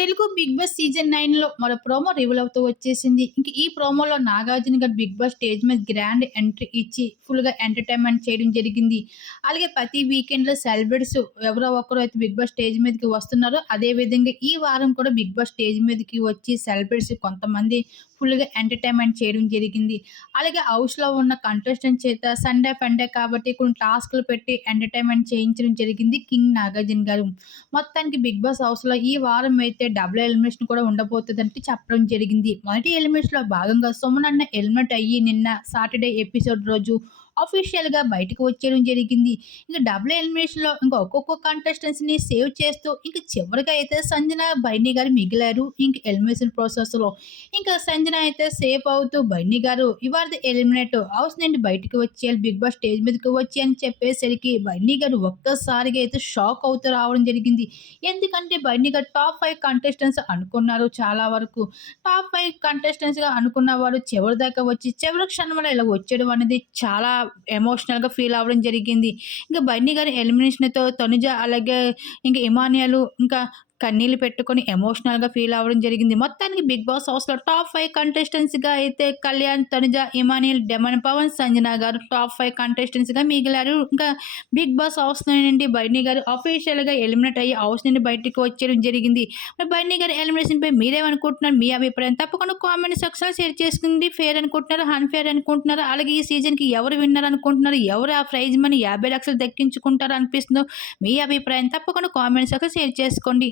Telugu Bigg Boss season నైన్లో మరో promo reveal అవుతూ వచ్చేసింది. ఇంక ఈ ప్రోమోలో Nagarjuna garu Big Boss stage మీద గ్రాండ్ ఎంట్రీ ఇచ్చి ఫుల్గా ఎంటర్టైన్మెంట్ చేయడం జరిగింది. అలాగే ప్రతి వీకెండ్లో సెలబ్రిటీస్ ఎవరో ఒకరు అయితే బిగ్ బాస్ స్టేజ్ మీదకి వస్తున్నారో అదే విధంగా ఈ వారం కూడా బిగ్ బాస్ స్టేజ్ మీదకి వచ్చి సెలబ్రిటీస్ కొంతమంది ఫుల్గా ఎంటర్టైన్మెంట్ చేయడం జరిగింది. అలాగే హౌస్లో ఉన్న కంటెస్టెంట్ చేత సండే ఫండే కాబట్టి కొన్ని టాస్క్లు పెట్టి ఎంటర్టైన్మెంట్ చేయించడం జరిగింది కింగ్ నాగార్జున గారు. మొత్తానికి బిగ్ బాస్ హౌస్లో ఈ వారం అయితే డబుల్ ఎలిమినేషన్ కూడా ఉండబోతుందంటే చెప్పడం జరిగింది. మొదటి ఎలిమినేషన్లో భాగంగా సోమన్ అన్న ఎలిమినేట్ అయ్యి నిన్న సాటర్డే ఎపిసోడ్ రోజు అఫీషియల్గా బయటకు వచ్చేయడం జరిగింది. ఇంకా డబుల్ ఎలిమినేషన్లో ఇంకా ఒక్కొక్క కంటెస్టెంట్స్ని సేవ్ చేస్తూ ఇంకా చివరిగా అయితే సంజన బైని గారు మిగిలారు ఇంకా ఎలిమినేషన్ ప్రాసెస్లో ఇంకా సంజన అయితే సేఫ్ అవుతూ బైని గారు ఇవాళ ఎలిమినేట్ హౌస్ నుండి బయటకు వచ్చేయాలి బిగ్ బాస్ స్టేజ్ మీదకి వచ్చి అని చెప్పేసరికి బైని గారు ఒక్కసారిగా అయితే షాక్ అవుతూ రావడం జరిగింది. ఎందుకంటే బైని గారు టాప్ ఫైవ్ కంటెస్టెంట్స్ అనుకున్నారు చాలా వరకు. టాప్ ఫైవ్ కంటెస్టెంట్స్గా అనుకున్న వారు చివరి దాకా వచ్చి చివరి క్షణంలో ఇలా వచ్చేయడం అనేది చాలా ఎమోషనల్గా ఫీల్ అవ్వడం జరిగింది. ఇంకా బన్నీ గారి ఎలిమినేషన్తో తనుజ అలాగే ఇంకా ఇమానియాలు ఇంకా కన్నీళ్ళు పెట్టుకొని ఎమోషనల్గా ఫీల్ అవ్వడం జరిగింది. మొత్తానికి బిగ్ బాస్ హౌస్లో టాప్ ఫైవ్ కంటెస్టెంట్స్గా అయితే Kalyan Tanuja Emmanuel demon Pavan Sanjana garu top five కంటెస్టెంట్స్గా మిగిలారు. ఇంకా బిగ్ బాస్ హౌస్ నుండి బైనీ గారు అఫీషియల్గా ఎలిమినేట్ అయ్యి హౌస్ నుండి బయటికి వచ్చేయడం జరిగింది. మరి బైనీ గారు ఎలిమినేషన్పై మీరేమనుకుంటున్నారు? మీ అభిప్రాయం తప్పకుండా కామెంట్ సెక్షన్లో షేర్ చేసుకుంది ఫేర్ అనుకుంటున్నారు? అన్ఫేర్ అనుకుంటున్నారు? అలాగే ఈ సీజన్కి ఎవరు విన్నర్ అనుకుంటున్నారు? ఎవరు ఆ ప్రైజ్ మనీ యాభై లక్షలు దక్కించుకుంటారు అనిపిస్తుందో మీ అభిప్రాయం తప్పకుండా కామెంట్ సెక్షన్ షేర్ చేసుకోండి.